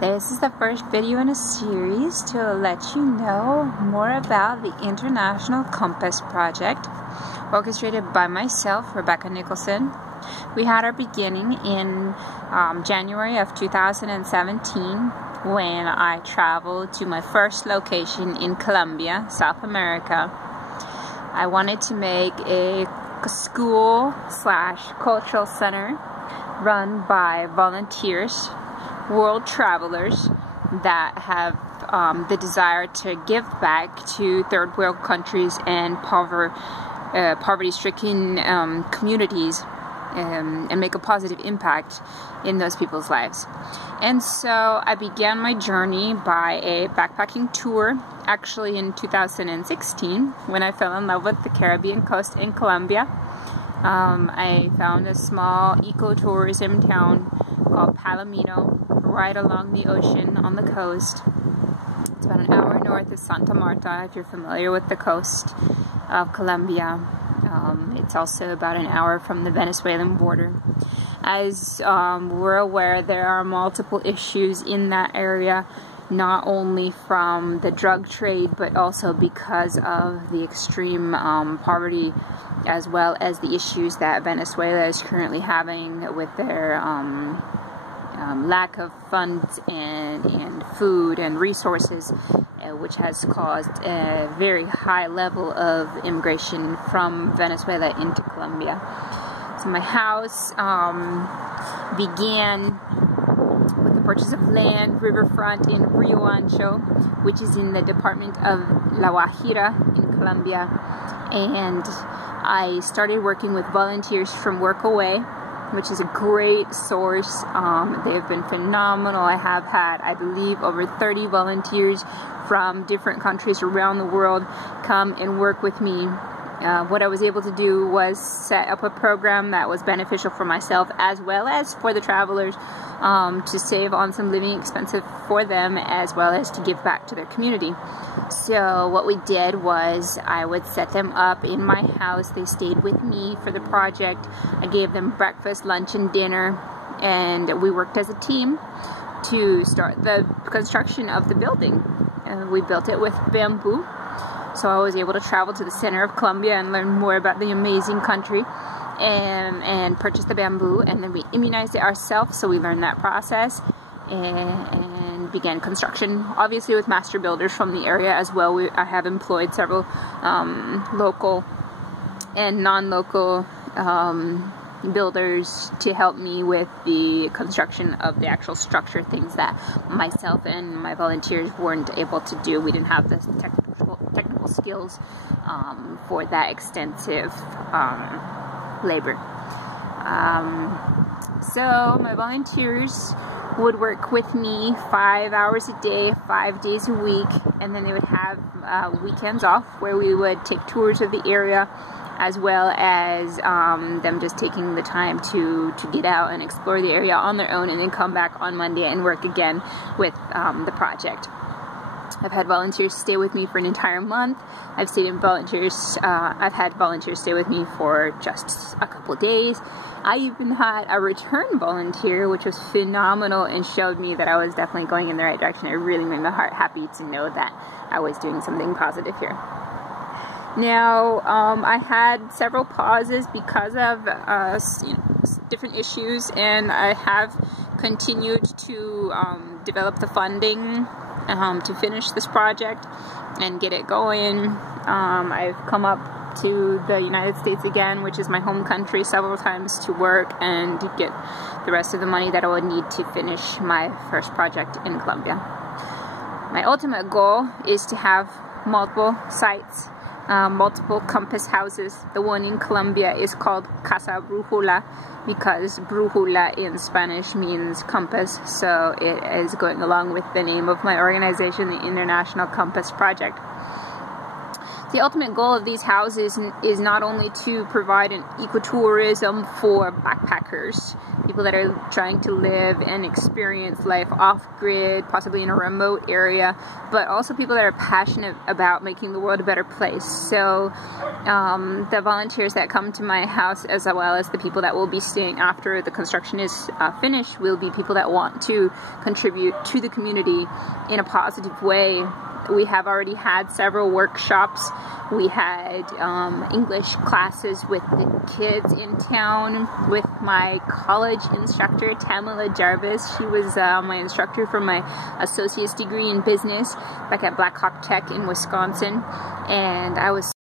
This is the first video in a series to let you know more about the International Compass Project, orchestrated by myself, Rebecca Nicholson. We had our beginning in January of 2017 when I traveled to my first location in Colombia, South America. I wanted to make a school/cultural center run by volunteers, world travelers that have the desire to give back to third world countries and poverty-stricken communities and make a positive impact in those people's lives. And so I began my journey by a backpacking tour, actually in 2016, when I fell in love with the Caribbean coast in Colombia. I found a small ecotourism town called Palomino, right along the ocean on the coast. It's about an hour north of Santa Marta, if you're familiar with the coast of Colombia. It's also about an hour from the Venezuelan border. As we're aware, there are multiple issues in that area, not only from the drug trade, but also because of the extreme poverty, as well as the issues that Venezuela is currently having with their lack of funds and food and resources, which has caused a very high level of immigration from Venezuela into Colombia. So my house began with the purchase of land, riverfront in Rio Ancho, which is in the department of La Guajira in Colombia, and I started working with volunteers from Workaway, which is a great source. They have been phenomenal. I have had, I believe, over 30 volunteers from different countries around the world come and work with me. What I was able to do was set up a program that was beneficial for myself as well as for the travelers, to save on some living expenses for them, as well as to give back to their community. So what we did was I would set them up in my house. They stayed with me for the project. I gave them breakfast, lunch, and dinner, and we worked as a team to start the construction of the building. We built it with bamboo. So I was able to travel to the center of Colombia and learn more about the amazing country, and purchase the bamboo, and then we immunized it ourselves, so we learned that process and began construction, obviously with master builders from the area as well. I have employed several local and non-local builders to help me with the construction of the actual structure, things that myself and my volunteers weren't able to do. We didn't have the technical skills for that extensive labor. So my volunteers would work with me 5 hours a day, 5 days a week, and then they would have weekends off where we would take tours of the area, as well as them just taking the time to get out and explore the area on their own, and then come back on Monday and work again with the project. I've had volunteers stay with me for an entire month. I've had volunteers stay with me for just a couple of days. I even had a return volunteer, which was phenomenal and showed me that I was definitely going in the right direction. It really made my heart happy to know that I was doing something positive here. Now, I had several pauses because of different issues, and I have continued to develop the funding to finish this project and get it going. I've come up to the United States again, which is my home country, several times to work and to get the rest of the money that I would need to finish my first project in Colombia. My ultimate goal is to have multiple sites, multiple compass houses. The one in Colombia is called Casa Brújula because brújula in Spanish means compass, so it is going along with the name of my organization, the International Compass Project. The ultimate goal of these houses is not only to provide an ecotourism for backpackers, people that are trying to live and experience life off-grid, possibly in a remote area, but also people that are passionate about making the world a better place. So the volunteers that come to my house, as well as the people that will be staying after the construction is finished, will be people that want to contribute to the community in a positive way. We have already had several workshops. We had English classes with the kids in town with my college instructor, Tamala Jarvis. She was my instructor for my associate's degree in business back at Blackhawk Tech in Wisconsin. And I was